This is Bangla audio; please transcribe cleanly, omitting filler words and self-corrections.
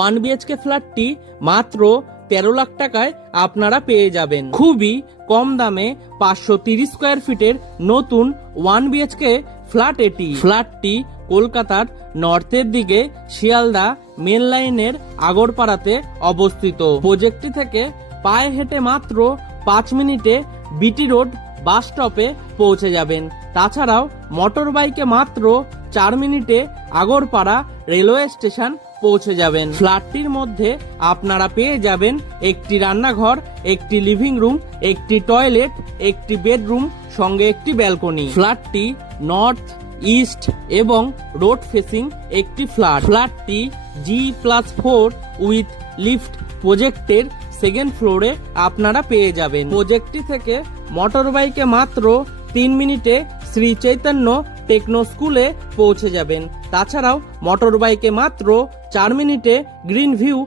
1 BHK ফ্ল্যাটটি মাত্র 13 লাখ টাকায় আপনারা পেয়ে যাবেন। খুবই কম দামে 530 স্কোয়ার ফিটের নতুন 1 BHK ফ্ল্যাট এটি। ফ্ল্যাটটি কলকাতার নর্থের দিকে শিয়ালদা মেন লাইনের আগরপাড়াতে অবস্থিত। প্রজেক্টটি থেকে পায়ে হেঁটে মাত্র 5 মিনিটে বিটি রোড বাস স্টপে পৌঁছে যাবেন। তাছাড়াও মোটর বাইকে মাত্র 4 মিনিটে আগরপাড়া রেলওয়ে স্টেশন পৌঁছে যাবেন। ফ্ল্যাটটির মধ্যে আপনারা পেয়ে যাবেন একটি রান্নাঘর, একটি লিভিং রুম, একটি টয়লেট, একটি বেডরুম, সঙ্গে একটি ব্যালকনি। ফ্ল্যাটটি নর্থ, ইস্ট এবং রোড ফেসিং একটি ফ্ল্যাট। ফ্ল্যাটটি G+4 উইথ লিফট প্রজেক্টের সেকেন্ড ফ্লোরে আপনারা পেয়ে যাবেন। প্রজেক্টটি থেকে মোটর বাইকে মাত্র 3 মিনিটে শ্রী চৈতন্য টেকনো স্কুলে পৌঁছে যাবেন। তাছাড়াও মোটর বাইকে মাত্র 4 মিনিটে গ্রিন ভিউ